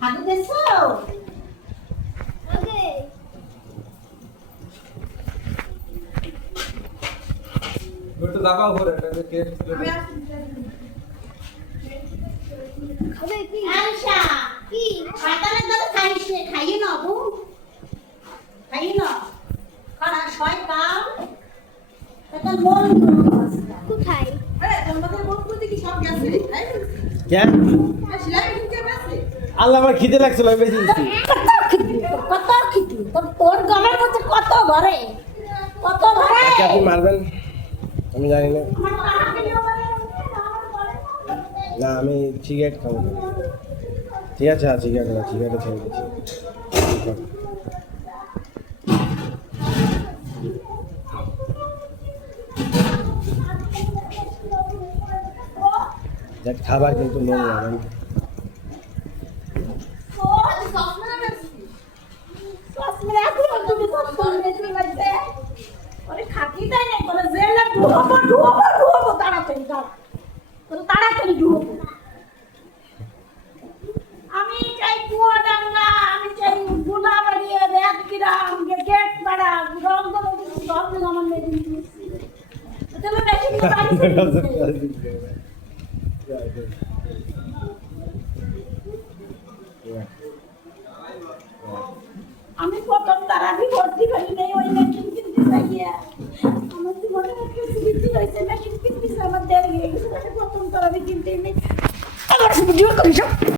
হাগু দেছো ওকে একটু দাবাও করে এটা কে খাবে কি আয়শা কি শয়তানের দাদা খাইছে খাইয়ে না বউ খাইয়ে না খানা শয়তান এটা মন কোথায় আরে তোমাদের মুখ মধ্যে কি সব গেছে তাই না? কেন আর সেলাই ঢুকে গেছে আল্লাহ আমার খিদে লাগছিল আমি বেশি দিচ্ছি কত খিটি তোর গলার মধ্যে কত ভরে কত ভরে আজকে আপনি মারবেন আমি জানি না আমার কানাকে নিয়ে বলে, আমার বলে না। না আমি সিগারেট খাবো না। ঠিক আছে সিগারেট না সিগারেট ছেড়ে দিচ্ছি দেখ খাবার কিন্তু মন লাগে সসমিনা এখন তুমি সসমিনা তুমি বাজে ওরে খাতি তাই না করে জেলে ঢুকবো তাড়াতাড়ি তাড়াতাড়ি ঢুকবো আমি চাই কুয়াডাঙ্গা আমি চাই গুলাবাড়িয়া বেদগ্রাম গেট পাড়া রংগবতী সব জায়গা আমার মেয়ে দিন চলো বেশি দিন বাড়ি আমি প্রথম তারাবি ভর্তি করি নাই ওই মেশিন কিনতে চাইয়া আমার জীবনে একটা সুবিধা হয়েছে মেশিন কিনতে আমার দেরি হয়ে গেছে প্রথম তারাবি কিনতে নেই আমার ভিডিও করি সব